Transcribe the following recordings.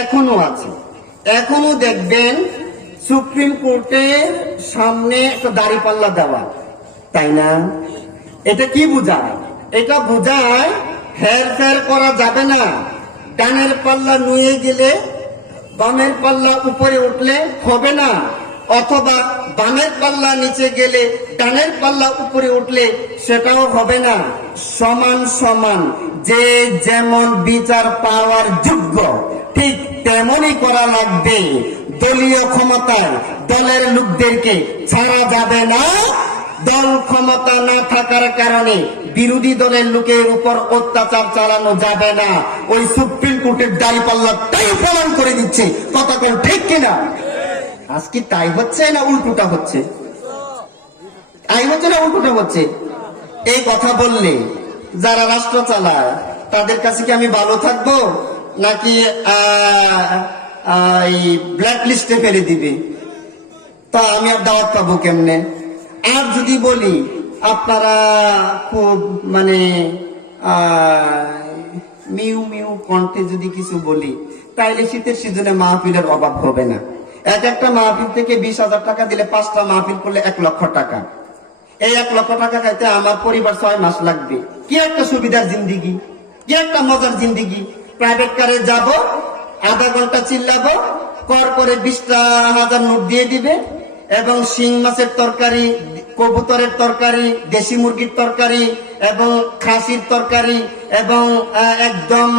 এখনো আছে। এখনো দেখবেন সুপ্রিম কোর্টের সামনে একটা দাঁড়িপাল্লা দেওয়া, তাই না? এটা কি বোঝায়? এটা বোঝায় হেরফের করা যাবে না। ডানের পাল্লা নুয়ে গেলে বামের পাল্লা উপরে উঠলে হবে না, অথবা বামের পাল্লা নিচে গেলে ডানের পাল্লা উপরে উঠলে সেটাও হবে না। সমান সমান, যে যেমন বিচার পাওয়ার যোগ্য ঠিক তেমনই করা লাগবে। দলীয় ক্ষমতায় দলের লোকদেরকে ছাড়া যাবে না। দল ক্ষমতা না থাকার কারণে বিরোধী দলের লোকের উপর অত্যাচার চালানো যাবে না। ওই সুপ্রিম কোর্টের দাঁড়িপাল্লা তাই প্রমাণ করে দিচ্ছে। কথা কোন ঠিক কিনা? আজকে তাই হচ্ছে না উল্টোটা হচ্ছে? তাই হচ্ছে না উল্টোটা হচ্ছে? এই কথা বললে যারা রাষ্ট্র চালায় তাদের কাছে কি আমি ভালো থাকবো, নাকি ব্ল্যাক লিস্টে ফেলে দিবে? তা আমি আর দাওয়াত পাবো কেমনে? আর যদি বলি আপনারা খুব মানে মিউ মিউ কণ্ঠে যদি কিছু বলি, তাইলে শীতের সিজনে মাহফিলের অভাব হবে না। এক একটা মাহফিল থেকে 20,000 টাকা দিলে 5টা মাহফিল করলে 1 লক্ষ টাকা। এই 1 লক্ষ টাকা খাইতে আমার পরিবার 6 মাস লাগবে। কি একটা সুবিধার জিন্দিগি, কি একটা মজার জিন্দিগি। প্রাইভেট কারে যাব, আধা ঘন্টা চিল্লাবো, কর করে 20,000 নোট দিয়ে দিবে, এবং শিং মাছের তরকারি, কবুতরের তরকারি, দেশি মুরগির তরকারি এবং খাসির তরকারি এবং একদম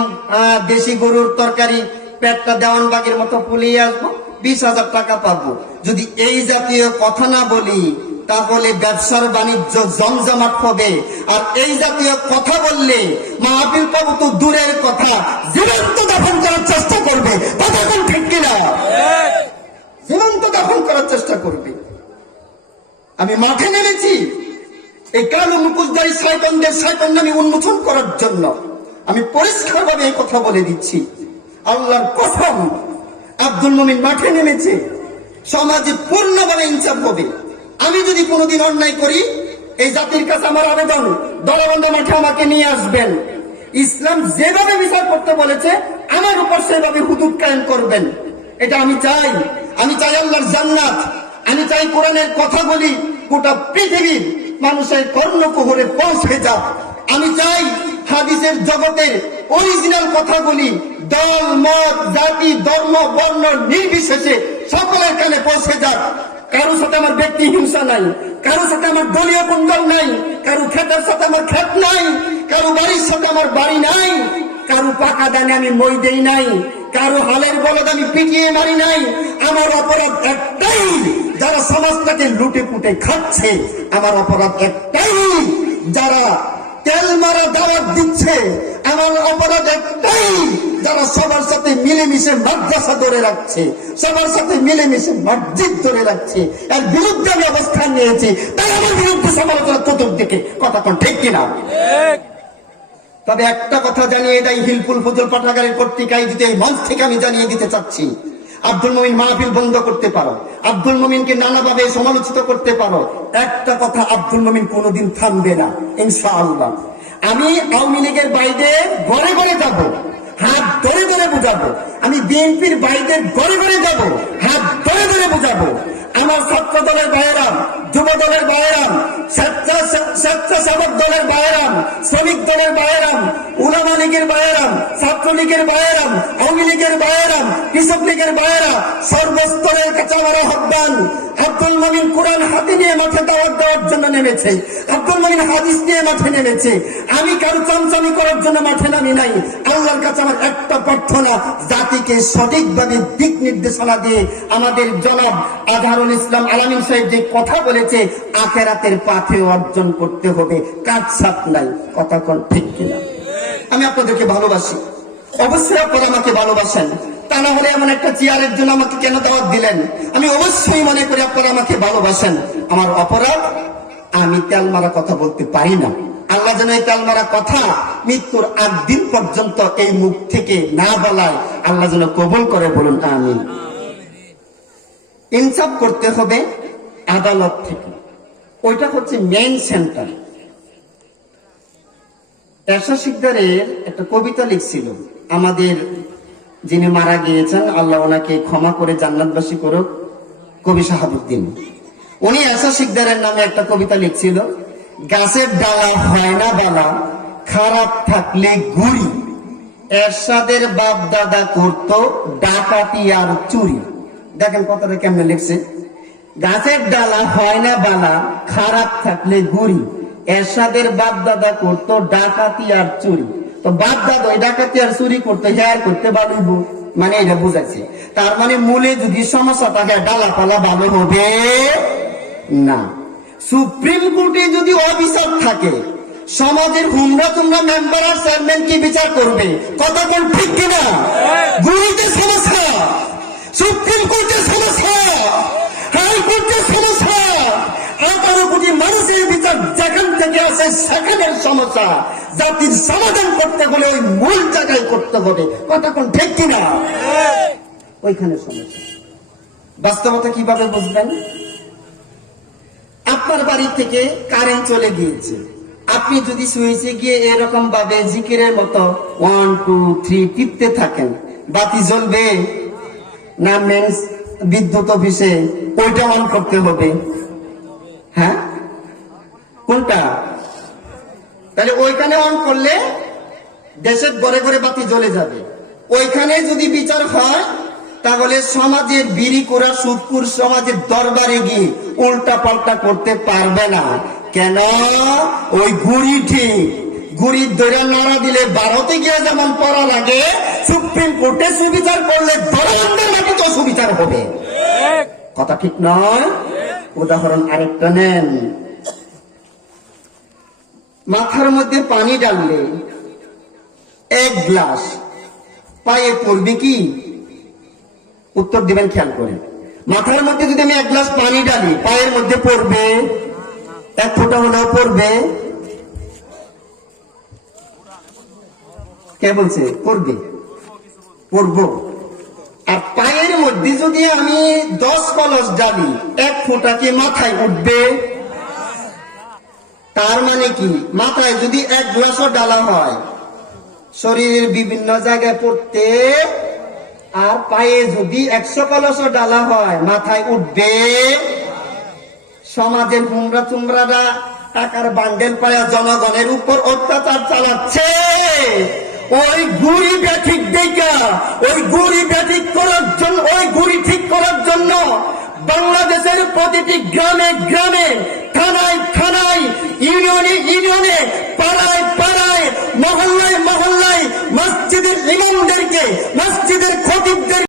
দেশি গরুর তরকারি, পেটটা দেওয়ানবাগের মতো ফুলিয়ে আসবো, 20,000 টাকা পাবো। যদি এই জাতীয় কথা না বলি তাহলে ব্যবসার বাণিজ্য জমজমাট হবে। আর এই জাতীয় কথা বললে মাহফিল পাবো তো দূরের কথা, জীবন্ত দাফন করার চেষ্টা করবে। কথা কোন ঠিক কিনা? জীবন্ত দাফন করার চেষ্টা করবে। আমি মাঠে নেমেছি এই কালো মুখোশধারী শয়তানদের শয়তানি উন্মোচন করার জন্য। আমি পরিষ্কার ভাবে এই কথা বলে দিচ্ছি, আল্লাহর কসম, আব্দুল মুমিন মাঠে নেমেছে সমাজে পূর্ণভাবে ইনসাফ হবে। আমি যদি কোনোদিন অন্যায় করি, এই জাতির কাছে আমার আবেদন, দলবন্ধ মাঠে আমাকে নিয়ে আসবেন। ইসলাম যেভাবে বিচার করতে বলেছে আমার উপর সেভাবে হুদুদ কায়েম করবেন। এটা আমি চাই। আমি চাই আল্লাহর জান্নাত। আমি চাই কোরআনের কথা বলি গোটা পৃথিবীর মানুষের কর্ণকুহরে পৌঁছে যাক। আমি চাই হাদিসের জগতের অরিজিনাল কথা বলি দল মত জাতি ধর্ম বর্ণ নির্বিশেষে সকলের কানে পৌঁছে যাক। কারোর সাথে আমার ব্যক্তি হিংসা নাই, কারোর সাথে আমার দলীয় কুন্দল নাই, কারো ক্ষেতের সাথে আমার ক্ষেত নাই, কারো বাড়ির সাথে আমার বাড়ি নাই, কারো পাকা দানে আমি মই দেই নাই, কারো হালের বলদ আমি পিটিয়ে মারি নাই। আমার অপরাধ একটাই, যারা সমাজটাকে লুটে পুটে খাচ্ছে। আমার অপরাধ একটাই, যারা তেল মারা দাওয়াত দিচ্ছে। আমার অপরাধ একটাই, যারা সবার সাথে মিলেমিশে মাদ্রাসা ধরে রাখছে, সবার সাথে মিলেমিশে মসজিদ ধরে রাখছে। এর বিরুদ্ধে আমি অবস্থান নিয়েছি, তাই আমার বিরুদ্ধে সমালোচনা চতুর্দিকে। কথা কোন ঠিক কিনা? তবে একটা কথা জানিয়ে দেয় হিলফুল ফুজুল পাঠাগারের পত্রিকায় যদি এই মঞ্চ থেকে আমি জানিয়ে দিতে চাচ্ছি, আব্দুল মুমিন মাহফিল বন্ধ করতে পারো, আব্দুল মুমিনকে নানাভাবে সমালোচিত করতে পারো, একটা কথা, আব্দুল মুমিন কোনোদিন থামবে না ইনশাআল্লাহ। আমি আওয়ামী লীগের বাইরে ঘরে ঘরে যাব, হাত ধরে ধরে বুঝাবো। আমি বিএনপির বাইরে ঘরে ঘরে যাব, হাত ধরে ধরে বুঝাবো। আমার ছাত্র দলের ভাইয়েরাম, যুব দলের ভাইয়েরাম, স্বেচ্ছাসেবক দলের ভাইয়েরাম, শ্রমিক দলের ভাইয়েরাম, উলামা লীগের ভাইয়েরাম, ছাত্র লীগের ভাইয়েরাম, আওয়ামী লীগের ভাইয়েরাম, কৃষক লীগের ভাইয়েরা, সর্বস্তরের কাছে আমার আহ্বান। আব্দুল মুমিন কোরআন হাতে নিয়ে মাঠে দাওয়াত দেওয়ার জন্য নেমেছে, আব্দুল মুমিন হাদিস নিয়ে মাঠে নেমেছে। আমি কারো চামচামি করার জন্য মাঠে নামি নাই। আল্লাহর কাছে আমার একটা প্রার্থনা, জাতিকে সঠিকভাবে দিক নির্দেশনা দিয়ে আমাদের জনাব আজহারুল ইসলাম আলামিন সাহেব যে কথা বলেছে, আখেরাতের পাথে অর্জন করতে হবে, কাজ সাপ নাই। কথা কোন ঠিক কিনা? আমি আপনাদেরকে ভালোবাসি, অবশ্যই আপনারা আমাকে ভালোবাসেন। তা না হলে এমন একটা চেয়ারের জন্য আমাকে কেন দাওয়াত দিলেন? আমি অবশ্যই মনে করি আপনারা আমাকে ভালোবাসেন। আমার অপরাধ, আমি তেল মারা কথা বলতে পারি না। আল্লাহ যেন এই তেল মারা কথা মৃত্যুর 8 দিন পর্যন্ত এই মুখ থেকে না বলায় আল্লাহ যেন কবুল করে, বলুন আমিন। ইনসাফ করতে হবে আদালত থেকে, ওইটা হচ্ছে মেইন সেন্টার। এরশাদ শিকদারের একটা কবিতা লিখছিল, আমাদের যিনি মারা গিয়েছেন, আল্লাহ ওনাকে ক্ষমা করে জান্নাতবাসী করুক, কবি শাহাবুদ্দিন। উনি আশা শিকদারের নামে একটা কবিতা লিখছিল, গাছের ডালা হয় না বালা, খারাপ থাকলে গুড়ি, এরশাদের বাপ দাদা করতো ডাকাতি আর চুরি। দেখেন কথাটা কেমনে লিখছে, গাছের ডালা হয় না বালা, খারাপ থাকলে গুড়ি, এরশাদের বাপ দাদা করতো ডাকাতি আর চুরি। তো বাপ দাদা ওই ডাকাতি আর চুরি করতে হেয়ার করতে পারব, মানে এটা বুঝাইছে। তার মানে মূলে যদি সমস্যা থাকে ডালা পালা ভালো হবে না। সুপ্রিম কোর্টে যদি অবিচার থাকে, সমাজের হুমরা তুমরা মেম্বার আর চেয়ারম্যান কি বিচার করবে? কথা কোন ঠিক কিনা? গুরুতে সমস্যা, সুপ্রিম কোর্টের সমস্যা, হাইকোর্টের সমস্যা, 18 কোটি মানুষের বিচার যেখান থেকে আসে সেখানের সমস্যা। জাতির সমাধান করতে হলে ওই মূল জায়গায় করতে হবে। কথা কোন ঠিক কিনা? ওইখানে সমস্যা। বাস্তবতা কিভাবে বুঝবেন? আপনার বাড়ি থেকে কারেন্ট চলে গিয়েছে, আপনি যদি সুইচে গিয়ে এরকম ভাবে জিকিরের মতো 1 2 3 টিপতে থাকেন, বাতি জ্বলবে না? মেন বিদ্যুৎ অফিসে ওইটা অন করতে হবে? হ্যাঁ, কোনটা? তাহলে ওইখানে অন করলে দেশের ঘরে ঘরে বাতি জ্বলে যাবে। ওইখানে যদি বিচার হয়, তাহলে সমাজের বিড়ি করা সুদপুর সমাজের দরবারে গিয়ে উল্টা পাল্টা করতে পারবে না। কেন? ওই গুড়ি ঠিক, গুড়ির দৈরা নাড়া দিলে ভারতে গিয়ে যেমন পড়া লাগে, সুপ্রিম কোর্টে সুবিচার করলে দরবারের মাটি তো সুবিচার হবে। কথা ঠিক নয়? উদাহরণ আরেকটা নেন। মাথার মধ্যে পানি ডাললে 1 গ্লাস পায়ে পড়বে কি? উত্তর দিবেন খেয়াল করে। মাথার মধ্যে যদি আমি 1 গ্লাস পানি ডালি, পায়ের মধ্যে পড়বে? 1 ফোঁটা হলেও পড়বে? কে বলছে পড়বে? পড়বো। আর পায়ের মধ্যে যদি আমি 10 কলস ডালি, 1 ফোঁটা কি মাথায় উঠবে? তার মানে কি, মাথায় যদি 1 গ্লাসও ডালা হয়, শরীরের বিভিন্ন জায়গায় পড়তে, আর পায়ে যদি 100 কলসও ডালা হয়, মাথায় উঠবে? সমাজের হুমরা চুমরারা টাকার বান্ডেল পায়া জনগণের উপর অত্যাচার চালাচ্ছে। ওই গুড়ি ব্যাঠিক দেখা, ওই গুড়ি ব্যাঠিক করার জন্য, ওই গুড়ি ঠিক করার জন্য বাংলাদেশের প্রতিটি গ্রামে গ্রামে, থানায় থানায়, ইউনিয়নে ইউনিয়নে, পাড়ায় পাড়ায়, মহল্লায় মহল্লায় মসজিদের ইমামদেরকে, মসজিদের খতিবদের